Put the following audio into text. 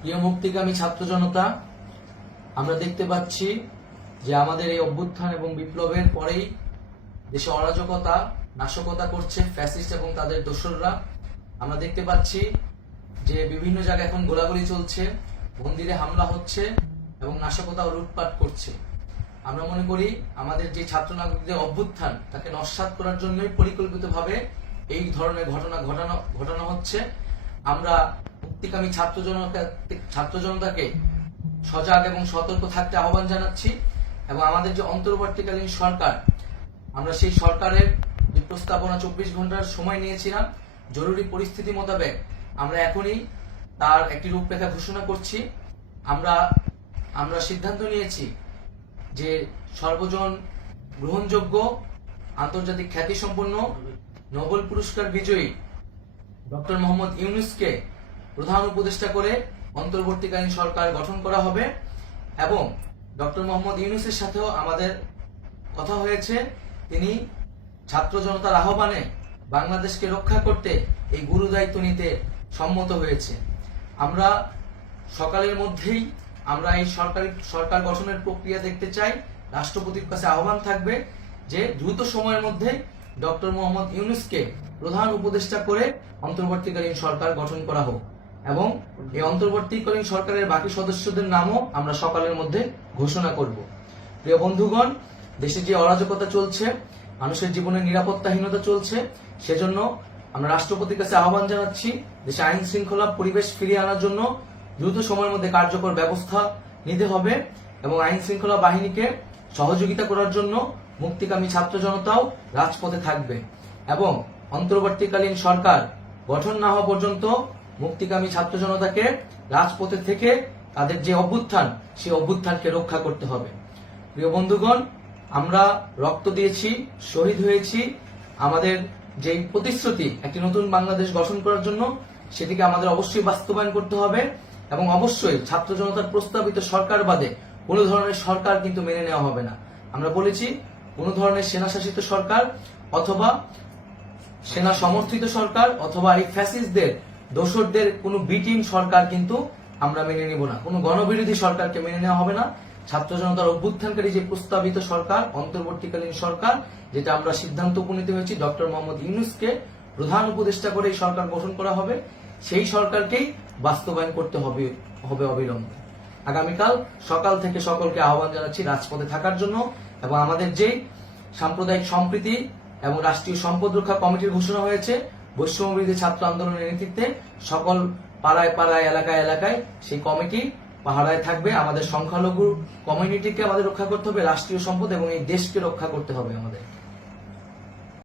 প্রিয় মুক্তিকামী ছাত্র জনতা, আমরা দেখতে পাচ্ছি যে আমাদের এই অভ্যুত্থান এবং বিপ্লবের পরেই দেশে অরাজকতা নাশকতা করছে ফ্যাসিস্ট এবং তাদের দোসররা। আমরা দেখতে পাচ্ছি যে বিভিন্ন জায়গায় এখন গোলাগুলি চলছে, মন্দিরে হামলা হচ্ছে এবং নাশকতা ও লুটপাট করছে। আমরা মনে করি আমাদের যে ছাত্র নাগরিকদের অভ্যুত্থান তাকে নস্যাৎ করার জন্যই পরিকল্পিতভাবে এই ধরনের ঘটনা হচ্ছে। আমরা মুক্তিকামী ছাত্র জনতাকে সজাগ এবং সতর্ক থাকতে আহ্বান জানাচ্ছি এবং আমাদের যে অন্তর্বর্তীকালীন সরকার, আমরা সেই সরকারের যে প্রস্তাবনা 24 ঘন্টার সময় নিয়েছিলাম, জরুরি পরিস্থিতি মোতাবেক আমরা এখনই তার একটি রূপরেখা ঘোষণা করছি। আমরা সিদ্ধান্ত নিয়েছি যে সর্বজন গ্রহণযোগ্য আন্তর্জাতিক খ্যাতিসম্পন্ন নোবেল পুরস্কার বিজয়ী ডক্টর মোহাম্মদ ইউনূসকে প্রধান উপদেষ্টা করে অন্তর্বর্তীকালীন সরকার গঠন করা হবে এবং ডক্টর মোহাম্মদ ইউনূসের সাথেও আমাদের কথা হয়েছে। তিনি ছাত্র জনতার আহ্বানে বাংলাদেশকে রক্ষা করতে এই গুরু দায়িত্ব নিতে সম্মত হয়েছে। আমরা সকালের মধ্যেই আমরা এই সরকার গঠনের প্রক্রিয়া দেখতে চাই। রাষ্ট্রপতির কাছে আহ্বান থাকবে যে দ্রুত সময়ের মধ্যে ডক্টর মোহাম্মদ ইউনূসকে প্রধান উপদেষ্টা করে অন্তর্বর্তীকালীন সরকার গঠন করা হোক এবং এই অন্তর্বর্তীকালীন সরকারের বাকি সদস্যদের নামও আমরা সকালের মধ্যে ঘোষণা করব। প্রিয় বন্ধুগণ, দেশে যে অরাজকতা চলছে, মানুষের জীবনের নিরাপত্তাহীনতা চলছে, সেজন্য আমরা রাষ্ট্রপতির কাছে আহ্বান জানাচ্ছি দেশে আইন শৃঙ্খলা পরিবেশ ফিরিয়ে আনার জন্য দ্রুত সময়ের মধ্যে কার্যকর ব্যবস্থা নিতে হবে এবং আইন শৃঙ্খলা বাহিনীকে সহযোগিতা করার জন্য মুক্তিকামী ছাত্র জনতাও রাজপথে থাকবে এবং অন্তর্বর্তীকালীন সরকার গঠন না হওয়া পর্যন্ত মুক্তিকামী ছাত্র জনতাকে রাজপথে থেকে তাদের যে অভ্যুত্থান, সেই অভ্যুত্থানকে রক্ষা করতে হবে। প্রিয় বন্ধুগণ, আমরা রক্ত দিয়েছি, শহীদ হয়েছি। আমাদের যে প্রতিশ্রুতি একটি নতুন বাংলাদেশ গঠন করার জন্য, সেটিকে আমাদের অবশ্যই বাস্তবায়ন করতে হবে এবং অবশ্যই ছাত্র জনতার প্রস্তাবিত সরকার বাদে কোনো ধরনের সরকার কিন্তু মেনে নেওয়া হবে না। আমরা বলেছি কোনো ধরনের সেনা শাসিত সরকার অথবা সেনা সমর্থিত সরকার অথবা এই ফ্যাসিস্টদের দোসরদের কোনো বিটিম সরকার কিন্তু আমরা মেনে নিব না। কোনো গণবিরোধী সরকারকে মেনে নেওয়া হবে না। ছাত্র জনতার অভ্যুত্থানকারী যে প্রস্তাবিত সরকার, অন্তর্বর্তীকালীন সরকার, যেটা আমরা সিদ্ধান্ত উপনীত হয়েছি ডক্টর মোহাম্মদ ইউনূসকে প্রধান উপদেষ্টা করে এই সরকার গঠন করা হবে, সেই সরকারকেই বাস্তবায়ন করতে হবে অবিলম্বে। আগামীকাল সকাল থেকে সকলকে আহ্বান জানাচ্ছি রাজপথে থাকার জন্য এবং আমাদের যে সাম্প্রদায়িক সম্প্রীতি এবং রাষ্ট্রীয় সম্পদ রক্ষা কমিটির ঘোষণা হয়েছে বৈষম্যবিরোধী ছাত্র আন্দোলনের নেতৃত্বে, সকল পাড়ায় পাড়ায় এলাকায় এলাকায় সেই কমিটি পাহারায় থাকবে। আমাদের সংখ্যালঘু কমিউনিটিকে আমাদের রক্ষা করতে হবে, রাষ্ট্রীয় সম্পদ এবং এই দেশকে রক্ষা করতে হবে আমাদের।